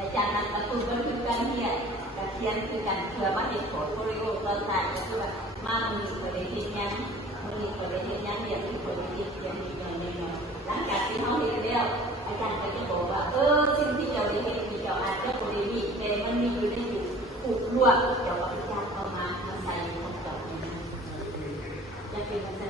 แต่จากนั้นประตูก็คือการเรียนการเรียนคือการเพื่อมาเด็กโผล่โปรโยตอนตายก็คือว่ามามีประเด็นยังมีประเด็นยังเรียนที่ประเด็นยังมีอย่างนี้เนาะหลังจากที่เขาเรียนแล้วอาจารย์ก็จะบอกว่าสิ่งที่เราเรียนที่เราอาจจะประเด็นนี้แต่มันมีอยู่ในอยู่ผูกลวดเดี๋ยวอาจารย์เอามาใส่คำตอบนี้จะเป็น